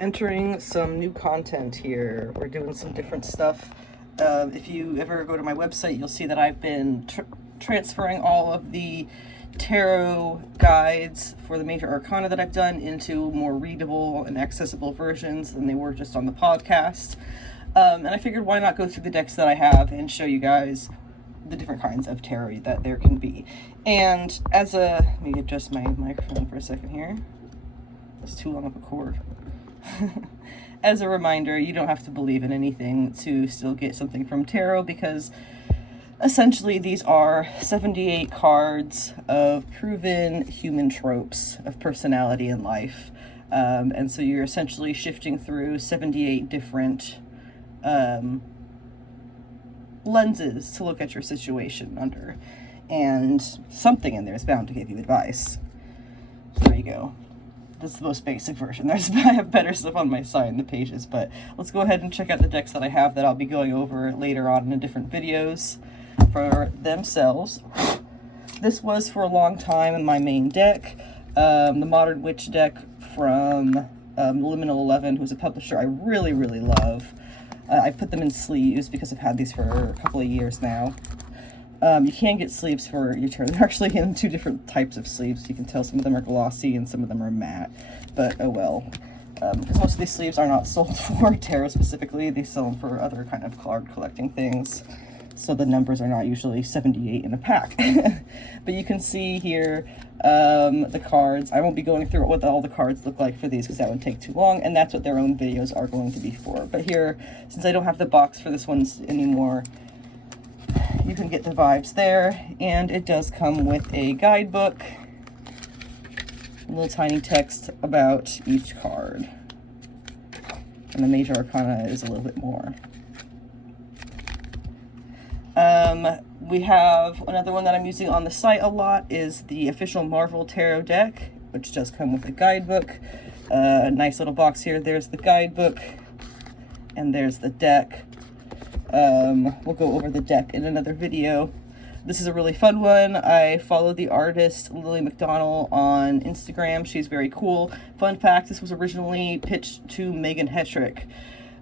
entering some new content here. We're doing some different stuff. If you ever go to my website, you'll see that I've been transferring all of the tarot guides for the major arcana that I've done into more readable and accessible versions than they were just on the podcast. And I figured, why not go through the decks that I have and show you guys the different kinds of tarot that there can be. And as a, let me adjust my microphone for a second here. That's too long of a cord. As a reminder, you don't have to believe in anything to still get something from tarot, because essentially these are 78 cards of proven human tropes of personality and life. And so you're essentially shifting through 78 different lenses to look at your situation under. And something in there is bound to give you advice. There you go. That's the most basic version. I have better stuff on my side in the pages, but let's go ahead and check out the decks that I have that I'll be going over later on in different videos for themselves. This was for a long time in my main deck, the Modern Witch deck from Liminal 11, who's a publisher I really, really love. I put them in sleeves because I've had these for a couple of years now. You can get sleeves for your tarot. They're actually in two different types of sleeves. You can tell some of them are glossy and some of them are matte, but oh well. Because most of these sleeves are not sold for tarot specifically. They sell them for other kind of card collecting things. So the numbers are not usually 78 in a pack. But you can see here the cards. I won't be going through what all the cards look like for these because that would take too long, and that's what their own videos are going to be for. But here, since I don't have the box for this one anymore, you can get the vibes there, and it does come with a guidebook, a little tiny text about each card, and the major arcana is a little bit more. We have another one that I'm using on the site a lot is the official Marvel Tarot deck, which does come with a guidebook. Nice little box here. There's the guidebook, and there's the deck. We'll go over the deck in another video. This is a really fun one. I follow the artist Lily McDonald on Instagram. She's very cool. Fun fact, this was originally pitched to Megan Hetrick,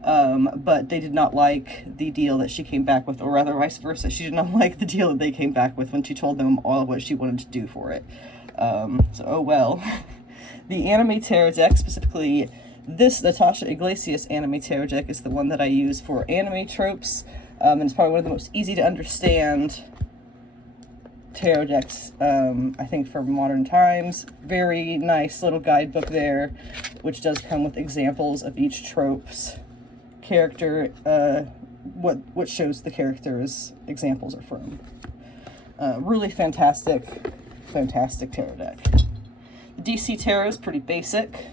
but they did not like the deal that she came back with, or rather vice versa. She did not like the deal that they came back with when she told them all of what she wanted to do for it. So oh well. The Anime Tarot deck, specifically this Natasha Iglesias Anime Tarot deck, is the one that I use for anime tropes, and it's probably one of the most easy to understand tarot decks, I think, for modern times. Very nice little guidebook there, which does come with examples of each trope's character, what shows the characters examples are from. Really fantastic tarot deck. The DC Tarot is pretty basic.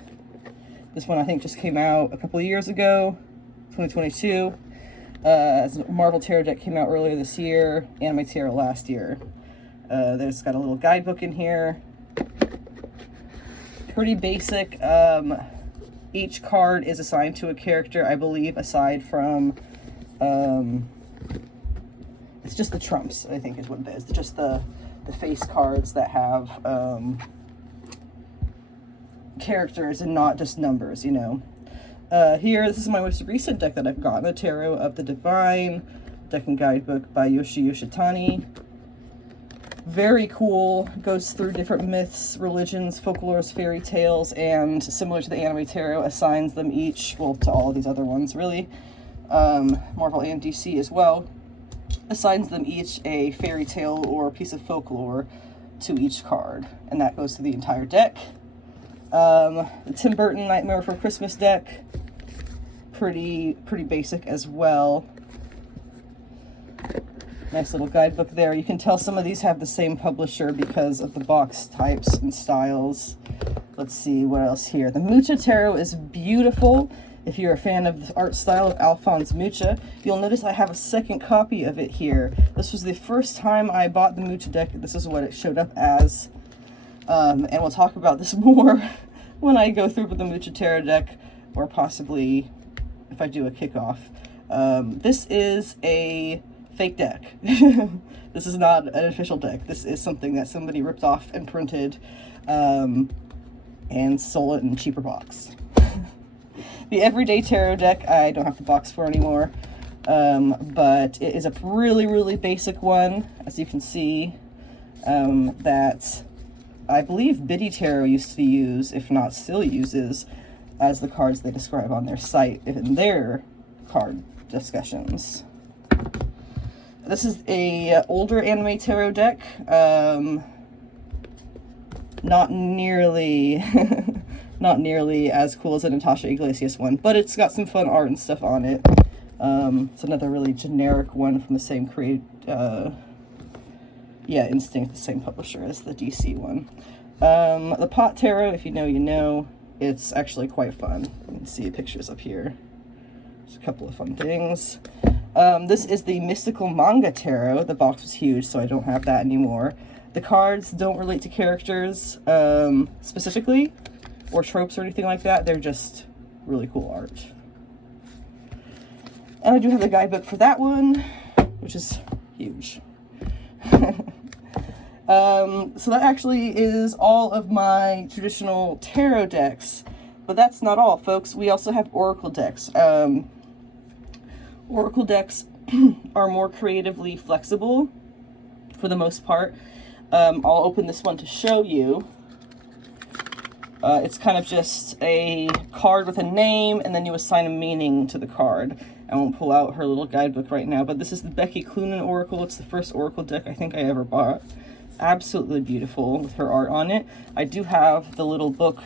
This one I think just came out a couple of years ago, 2022. Marvel Tarot deck came out earlier this year, Anime Tarot last year. There's got a little guidebook in here. Pretty basic. Each card is assigned to a character, I believe, aside from, it's just the trumps, I think is what it is. Just the face cards that have characters and not just numbers, you know. Here, this is my most recent deck that I've gotten, the Tarot of the Divine, deck and guidebook by Yoshi Yoshitani. Very cool. Goes through different myths, religions, folklores, fairy tales, and similar to the Anime Tarot, assigns them each, well, to all of these other ones, really. Marvel and DC as well. Assigns them each a fairy tale or a piece of folklore to each card, and that goes through the entire deck. The Tim Burton Nightmare Before Christmas deck, pretty basic as well. Nice little guidebook there. You can tell some of these have the same publisher because of the box types and styles. Let's see what else here. The Mucha Tarot is beautiful. If you're a fan of the art style of Alphonse Mucha, you'll notice I have a second copy of it here. This was the first time I bought the Mucha deck. This is what it showed up as. And we'll talk about this more when I go through with the Mucha Tarot deck, or possibly if I do a kickoff. This is a fake deck. This is not an official deck. This is something that somebody ripped off and printed and sold it in a cheaper box. the Everyday Tarot deck, I don't have the box for anymore. But it is a really, really basic one, as you can see, that I believe Biddy Tarot used to use, if not still uses, as the cards they describe on their site in their card discussions. This is a older anime tarot deck, not nearly not nearly as cool as the Natasha Iglesias one, but it's got some fun art and stuff on it. It's another really generic one from the same Instinct, the same publisher as the DC one. The Pot Tarot, if you know, you know. It's actually quite fun. You can see pictures up here. There's a couple of fun things. This is the Mystical Manga Tarot. The box was huge, so I don't have that anymore. The cards don't relate to characters specifically, or tropes or anything like that. They're just really cool art. And I do have the guidebook for that one, which is huge. So that actually is all of my traditional tarot decks. But that's not all, folks. We also have oracle decks. Oracle decks are more creatively flexible for the most part. I'll open this one to show you. It's kind of just a card with a name, and then you assign a meaning to the card. I won't pull out her little guidebook right now, but this is the Becky Cloonan Oracle. It's the first Oracle deck I think I ever bought. Absolutely beautiful with her art on it. I do have the little book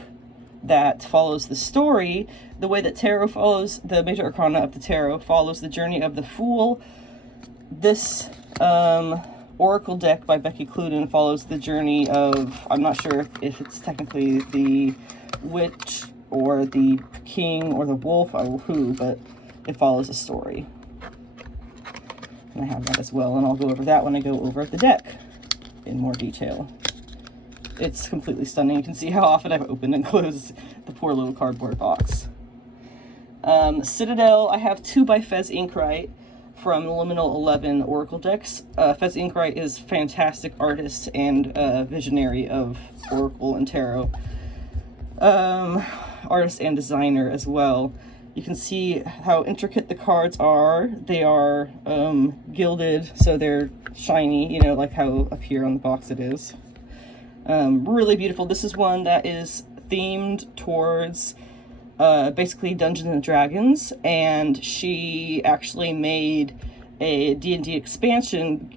that follows the story. The way that tarot follows, the major arcana of the tarot follows the journey of the Fool. This Oracle deck by Becky Cloonan follows the journey of, I'm not sure if it's technically the Witch or the King or the Wolf or who, but it follows a story. And I have that as well, and I'll go over that when I go over the deck in more detail. It's completely stunning. You can see how often I've opened and closed the poor little cardboard box. Citadel, I have 2 by Fez Inkwright from Liminal 11 Oracle decks. Fez Inkwright is fantastic artist and visionary of Oracle and Tarot. Artist and designer as well. You can see how intricate the cards are. They are gilded, so they're shiny, you know, like how up here on the box it is. Really beautiful. This is one that is themed towards basically Dungeons and Dragons, and she actually made a D&D expansion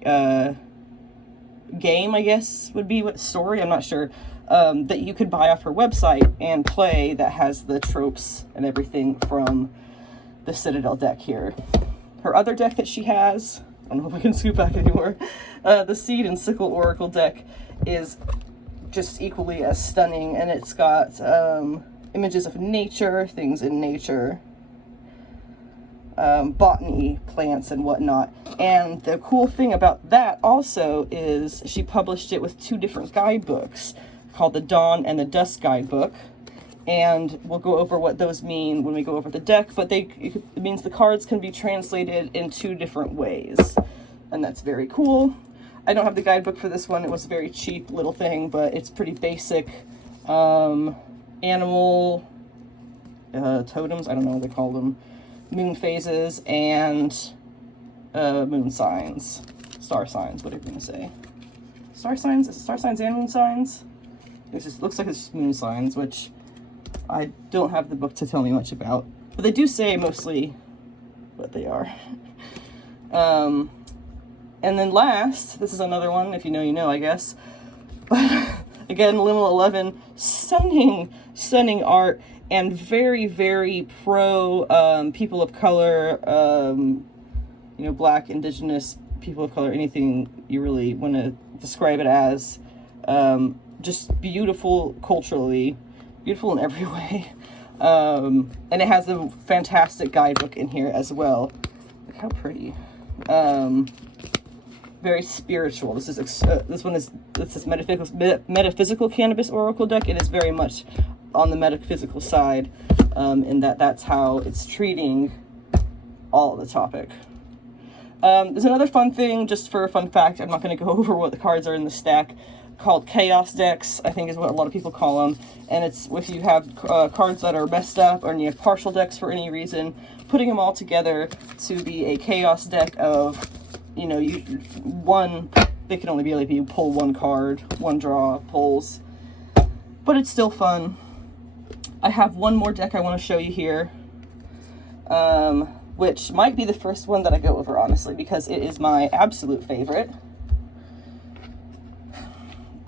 game, I guess would be what story, I'm not sure, that you could buy off her website and play, that has the tropes and everything from the Citadel deck here. Her other deck that she has, I don't know if I can scoop back anymore, the Seed and Sickle Oracle deck is just equally as stunning, and it's got images of nature, things in nature, botany, plants, and whatnot. And the cool thing about that also is she published it with 2 different guidebooks called the Dawn and the Dusk guidebook, and we'll go over what those mean when we go over the deck, but it means the cards can be translated in 2 different ways, and that's very cool. I don't have the guidebook for this one. It was a very cheap little thing, but it's pretty basic. Animal totems, I don't know what they call them, moon phases, and moon signs, star signs, whatever you're going to say. Star signs? Is it star signs and moon signs? It just looks like it's just moon signs, which I don't have the book to tell me much about. But they do say mostly what they are. And then last, this is another one, if you know, you know, I guess. But again, Liminal 11, stunning art, and very, very pro people of color, you know, Black, Indigenous, people of color, anything you really want to describe it as. Just beautiful culturally, beautiful in every way. And it has a fantastic guidebook in here as well. Look how pretty. Very spiritual. This is metaphysical cannabis oracle deck. It is very much on the metaphysical side, in that's how it's treating all of the topic. There's another fun thing, just for a fun fact. I'm not going to go over what the cards are in the stack, called chaos decks, I think is what a lot of people call them. And it's if you have cards that are messed up or you have partial decks for any reason, putting them all together to be a chaos deck of, you know, they can only be like you pull one card, one draw, pulls. But it's still fun. I have one more deck I want to show you here, which might be the first one that I go over, honestly, because it is my absolute favorite.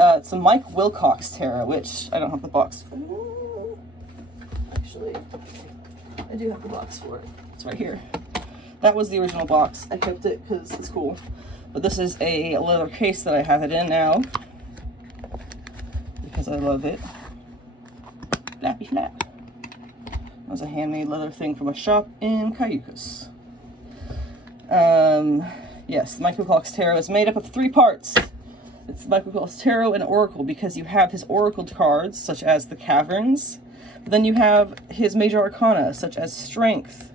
It's a Mike Wilcox Tarot, which I don't have the box for. Actually, I do have the box for it. It's right here. That was the original box. I kept it because it's cool. But this is a leather case that I have it in now, because I love it. Flappy flap. That was a handmade leather thing from a shop in Cayucas. Yes, the Mike Wilcox Tarot is made up of 3 parts. It's Mike Wilcox Tarot and Oracle, because you have his Oracle cards, such as the Caverns, but then you have his major arcana, such as Strength.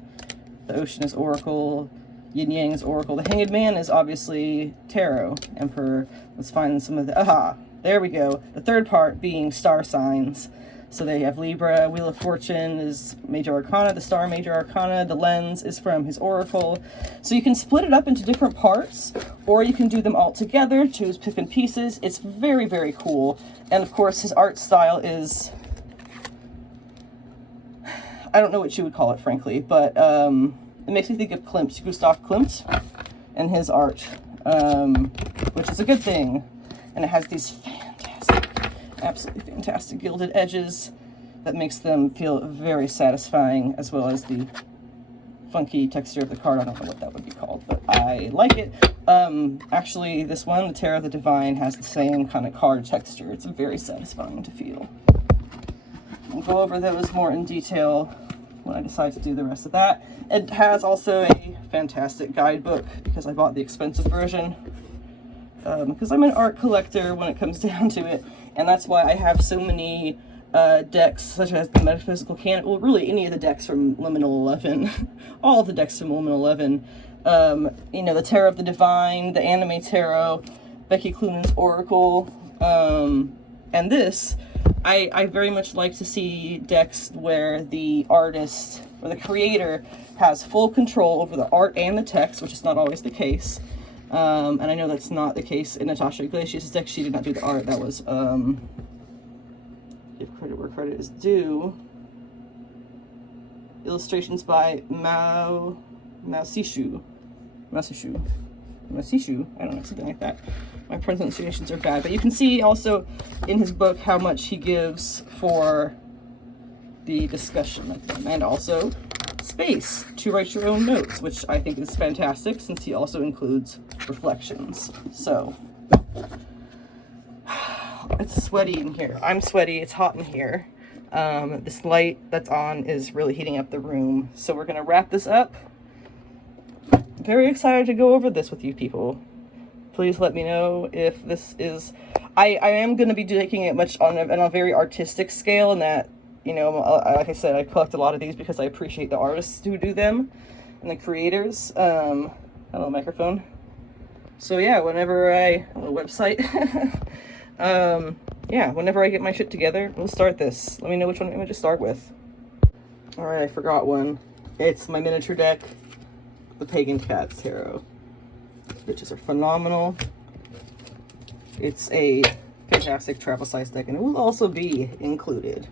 The Ocean is Oracle, Yin Yang is Oracle. The Hanged Man is obviously Tarot, Emperor. Let's find some of the, aha, there we go. The 3rd part being Star Signs. So they have Libra, Wheel of Fortune is Major Arcana, the Star Major Arcana, the Lens is from his Oracle. So you can split it up into different parts, or you can do them all together, choose pick and pieces. It's very, very cool. And of course his art style is, I don't know what you would call it, frankly, but it makes me think of Klimt, Gustav Klimt, and his art, which is a good thing. And it has these absolutely fantastic gilded edges that makes them feel very satisfying, as well as the funky texture of the card. I don't know what that would be called, but I like it. Actually, this one, the Tarot of the Divine, has the same kind of card texture. It's very satisfying to feel. I'll go over those more in detail when I decide to do the rest of that. It has also a fantastic guidebook, because I bought the expensive version, because I'm an art collector when it comes down to it. And that's why I have so many decks, such as the Metaphysical Canon, well, really any of the decks from Liminal 11, all of the decks from Liminal 11, you know, the Tarot of the Divine, the Anime Tarot, Becky Cloonan's Oracle, and this, I very much like to see decks where the artist, or the creator, has full control over the art and the text, which is not always the case. And I know that's not the case in Natasha Iglesias' deck. She did not do the art. That was, give credit where credit is due. Illustrations by Mausishu. I don't know, something like that. My pronunciations are bad. But you can see also in his book how much he gives for the discussion of them. And also space to write your own notes, which I think is fantastic, since he also includes reflections. So it's sweaty in here. I'm sweaty. It's hot in here. This light that's on is really heating up the room. So we're gonna wrap this up. I'm very excited to go over this with you people. Please let me know if this is, I am going to be taking it much on a very artistic scale, and that, you know, like I said, I collect a lot of these because I appreciate the artists who do them and the creators. Hello, microphone. So yeah, whenever a website, yeah, whenever I get my shit together, we'll start this. Let me know which one I'm going to start with. All right, I forgot one. It's my miniature deck, the Pagan Cats Tarot. These bitches are phenomenal. It's a fantastic travel size deck, and it will also be included